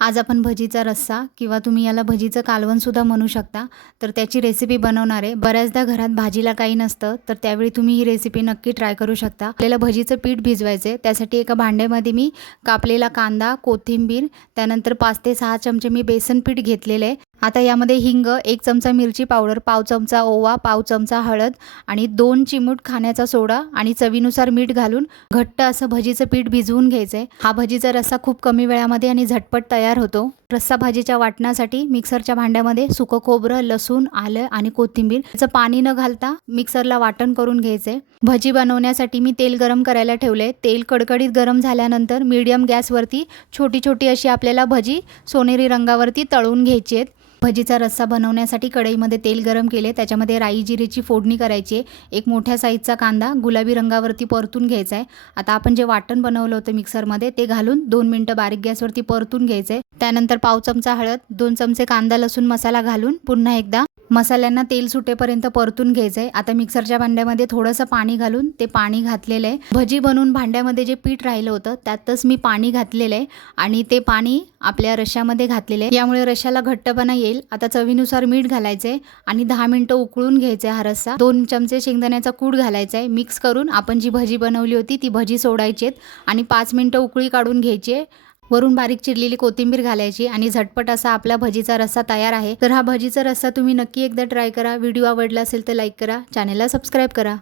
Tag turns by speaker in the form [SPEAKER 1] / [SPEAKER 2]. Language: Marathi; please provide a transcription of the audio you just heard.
[SPEAKER 1] आज आपण भजीचा रस्सा किंवा तुम्ही याला भजीचं कालवणसुद्धा म्हणू शकता. तर त्याची रेसिपी बनवणार आहे. बऱ्याचदा घरात भाजीला काही नसतं तर त्यावेळी तुम्ही ही रेसिपी नक्की ट्राय करू शकता. आपल्याला भजीचं पीठ भिजवायचं आहे त्यासाठी एका भांड्यामध्ये मी कापलेला कांदा कोथिंबीर त्यानंतर पाच ते सहा चमचे मी बेसन पीठ घेतलेलं आहे. आता यामध्ये हिंग एक चमचा मिरची पावडर पाव चमचा ओवा पाव चमचा हळद आणि दोन चिमूट खाण्याचा सोडा आणि चवीनुसार मीठ घालून घट्ट असं भजीचं पीठ भिजवून घ्यायचं आहे हा भजीचा रस्सा खूप कमी वेळामध्ये आणि झटपट तयार होतो. रस्सा भाजीच्या वाटणासाठी मिक्सरच्या भांड्यामध्ये सुकं खोबरं लसूण आलं आणि कोथिंबीर याचं पाणी न घालता मिक्सरला वाटण करून घ्यायचंय भजी बनवण्यासाठी मी तेल गरम करायला ठेवले तेल कडकडीत गरम झाल्यानंतर मीडियम गॅसवरती छोटी छोटी अशी आपल्याला भजी सोनेरी रंगावरती तळून घ्यायची आहेत. भजीचा रस्सा बनवण्यासाठी कढईमध्ये तेल गरम केले. त्याच्यामध्ये राई जिरेची फोडणी करायची. आहे एक मोठ्या साईजचा कांदा गुलाबी रंगावरती परतून घ्यायचा आहे. आता आपण जे वाटण बनवलं होतं मिक्सरमध्ये ते घालून दोन मिनटं बारीक गॅसवरती परतून घ्यायचं. आहे त्यानंतर पाव चमचा हळद दोन चमचे कांदा लसूण मसाला घालून पुन्हा एकदा मसाल्यांना तेल सुटेपर्यंत परतून घ्यायचं आहे आता मिक्सरच्या भांड्यामध्ये थोडंसं पाणी घालून ते पाणी घातलेलं आहे. भजी बनवून भांड्यामध्ये जे पीठ राहिलं होतं त्यातच मी पाणी घातलेलं आहे आणि ते पाणी आपल्या रश्यामध्ये घातलेलं आहे. यामुळे रश्याला घट्टपणा येईल. आता चवीनुसार मीठ घालायचं आहे आणि दहा मिनटं उकळून घ्यायचं आहे हा रस्सा. दोन चमचे शेंगदाण्याचा कूड घालायचा आहे मिक्स करून आपण जी भजी बनवली होती ती भजी सोडायची आहेत आणि पाच मिनटं उकळी काढून घ्यायची आहे. वरून बारीक चिरलेली कोथिंबीर घालायची आणि झटपट असा आपला भजीचा रस्सा तयार आहे. तर हा भजीचा रस्सा तुम्ही नक्की एकदा ट्राय करा. व्हिडिओ आवडला असेल तर लाईक करा. चॅनेलला सबस्क्राईब करा.